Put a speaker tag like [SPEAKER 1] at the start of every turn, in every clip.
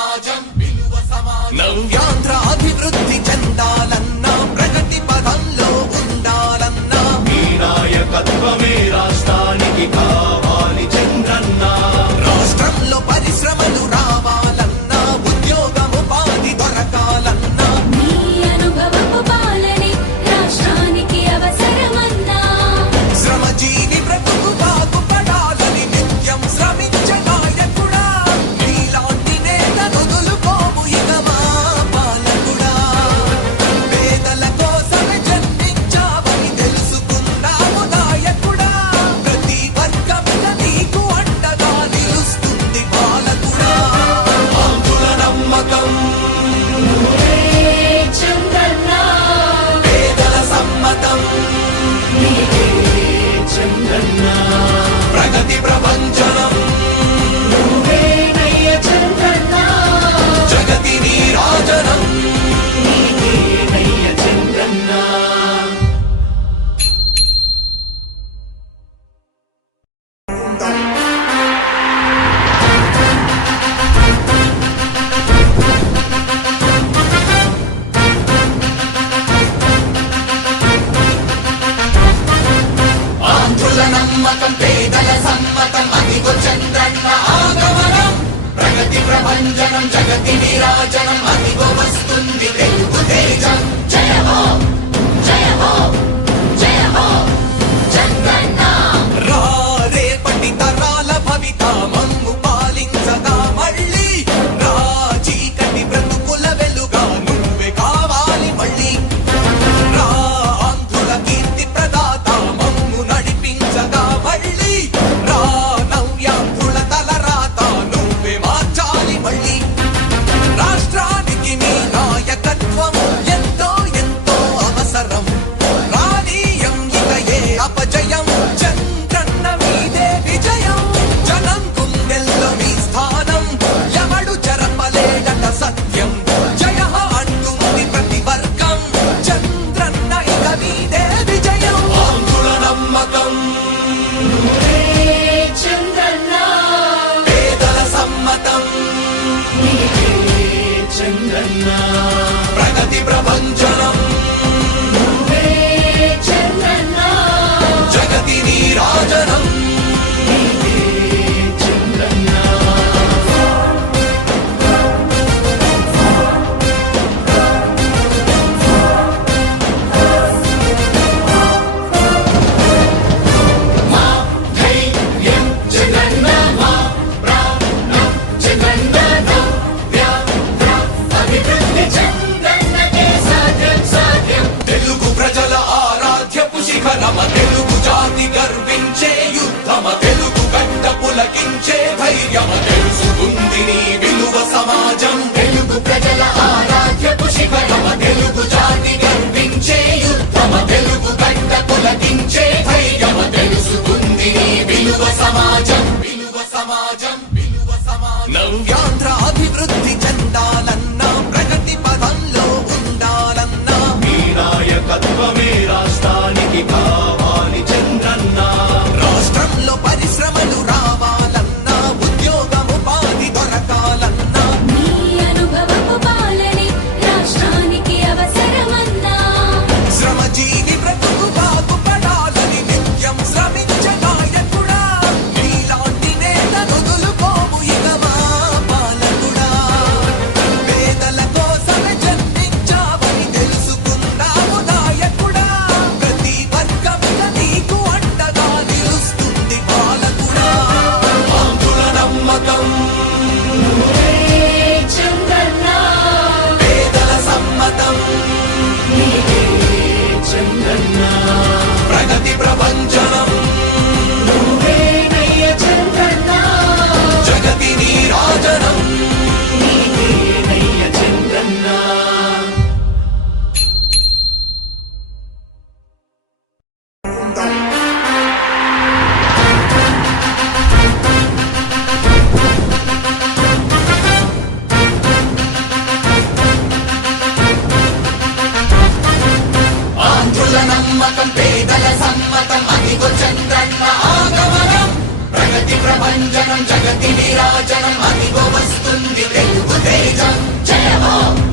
[SPEAKER 1] సమాజం విలువ సమాజం. నవ్యాంధ్ర అభివృద్ధి చెందాలన్న ప్రగతి పదంలో ఉండాలన్న.
[SPEAKER 2] మీ నాయకత్వమే రాష్ట్రానికి
[SPEAKER 1] జగతిని రాజనం అదిగో వస్తుంది తెలుగు తేజం. జయమో జగతి విరాజనం అదిగో వస్తుంది వెలుగు
[SPEAKER 3] తేజం.
[SPEAKER 1] జయమో!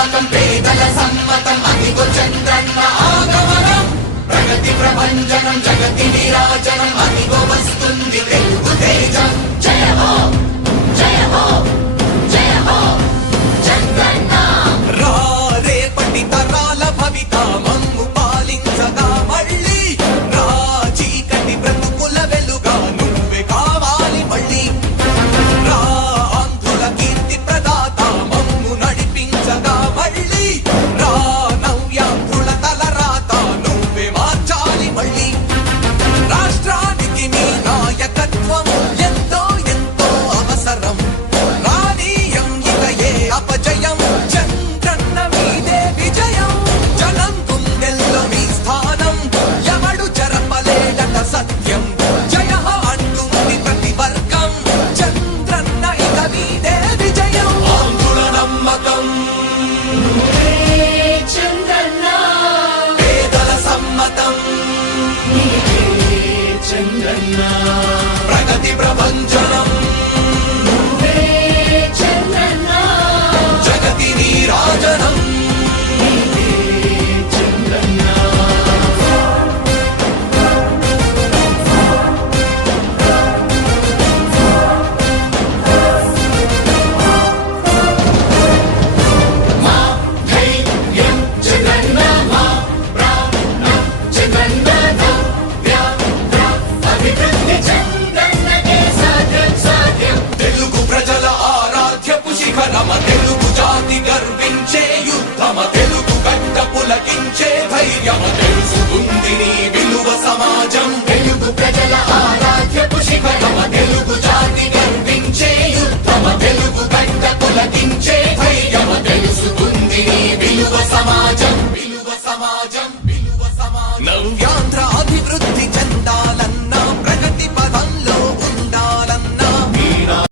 [SPEAKER 1] సమ్మతం పేదల సమ్మతం అదిగో చంద్రన్న ఆగమనం. ప్రగతి ప్రభంజనం జగతి నిరాజనం అదిగో వస్తుంది తెలుగు తేజం. జయ హో జయ హో జయ హో చంద్రన్న. రా రేపటి తరాల భవితామం. ಪ್ರಪಂಚ